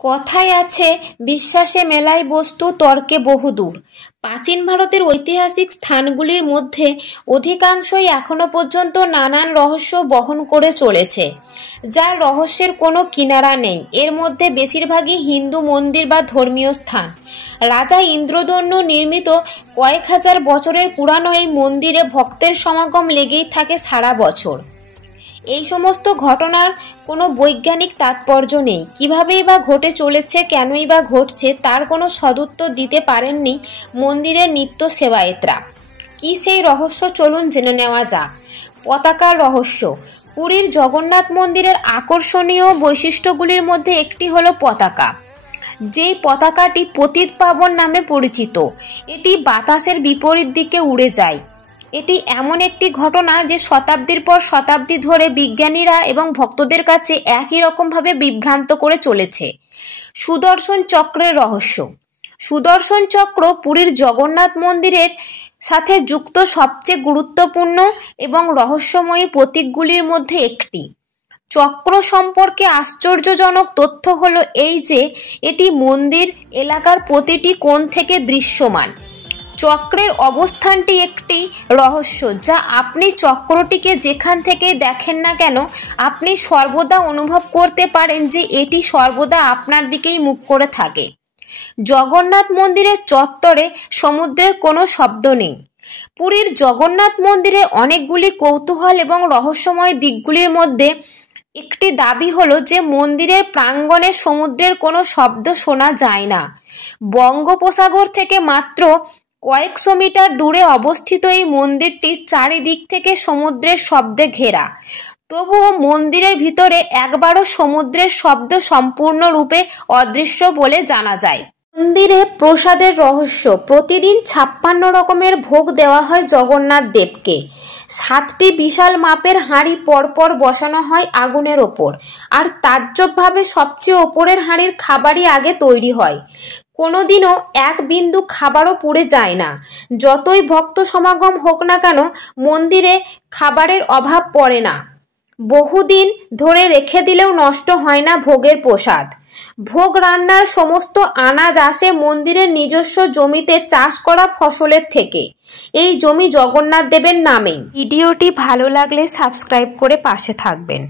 কথায় আছে, বিশ্বাসে মেলায় বস্তু, তর্কে বহুদূর। প্রাচীন ভারতের ঐতিহাসিক স্থানগুলির মধ্যে অধিকাংশই এখনো পর্যন্ত নানান রহস্য বহন করে চলেছে, যার রহস্যের কোনো কিনারা নেই। এর মধ্যে বেশিরভাগই হিন্দু মন্দির বা ধর্মীয় স্থান। রাজা ইন্দ্রদন্য নির্মিত কয়েক হাজার বছরের পুরানো এই মন্দিরে ভক্তের সমাগম লেগেই থাকে সারা বছর। এই সমস্ত ঘটনার কোনো বৈজ্ঞানিক তাৎপর্য নেই। কীভাবেই বা ঘটে চলেছে, কেনই বা ঘটছে, তার কোনো সদুত্তর দিতে পারেননি মন্দিরের নিত্য সেবায়েতরা। কি সেই রহস্য, চলুন জেনে নেওয়া যাক। পতাকার রহস্য। পুরীর জগন্নাথ মন্দিরের আকর্ষণীয় বৈশিষ্ট্যগুলির মধ্যে একটি হলো পতাকা। যেই পতাকাটি পতিত পাবন নামে পরিচিত। এটি বাতাসের বিপরীত দিকে উড়ে যায়। এটি এমন একটি ঘটনা যে শতাব্দীর পর শতাব্দী ধরে বিজ্ঞানীরা এবং ভক্তদের কাছে একই রকমভাবে বিভ্রান্ত করে চলেছে। সুদর্শন চক্রের রহস্য। সুদর্শন চক্র পুরীর জগন্নাথ মন্দিরের সাথে যুক্ত সবচেয়ে গুরুত্বপূর্ণ এবং রহস্যময়ী প্রতীকগুলির মধ্যে একটি। চক্র সম্পর্কে আশ্চর্যজনক তথ্য হলো এই যে এটি মন্দির এলাকার প্রতিটি কোণ থেকে দৃশ্যমান। চক্রের অবস্থানটি একটি রহস্য, যা আপনি চক্রটিকে যেখান থেকে দেখেন না কেন, আপনি সর্বদা অনুভব করতে পারেন যে এটি সর্বদা আপনার দিকেই মুখ করে থাকে। জগন্নাথ মন্দিরের চত্বরে সমুদ্রের কোনো শব্দ নেই। পুরীর জগন্নাথ মন্দিরে অনেকগুলি কৌতূহল এবং রহস্যময় দিকগুলির মধ্যে একটি দাবি হলো যে মন্দিরের প্রাঙ্গণে সমুদ্রের কোনো শব্দ শোনা যায় না। বঙ্গোপসাগর থেকে মাত্র কয়েকশো মিটার দূরে অবস্থিত এই মন্দিরটি চারিদিক থেকে সমুদ্রের শব্দে ঘেরা। তবুও মন্দিরের ভিতরে একবারও সমুদ্রের শব্দ সম্পূর্ণরূপে অদৃশ্য বলে জানা যায়। মন্দিরে প্রসাদের রহস্য। প্রতিদিন 56 রকমের ভোগ দেওয়া হয় জগন্নাথ দেবকে। 7টি বিশাল মাপের হাঁড়ি পরপর বসানো হয় আগুনের ওপর, আর তাজ্জবভাবে সবচেয়ে ওপরের হাঁড়ির খাবারই আগে তৈরি হয়। কোনোদিনও এক বিন্দু খাবারও পুড়ে যায় না। যতই ভক্ত সমাগম হোক না কেন, মন্দিরে খাবারের অভাব পড়ে না। বহুদিন ধরে রেখে দিলেও নষ্ট হয় না ভোগের প্রসাদ। ভোগ রান্নার সমস্ত আনাজ আসে মন্দিরের নিজস্ব জমিতে চাষ করা ফসলের থেকে। এই জমি জগন্নাথ দেবের নামেই। ভিডিওটি ভালো লাগলে সাবস্ক্রাইব করে পাশে থাকবেন।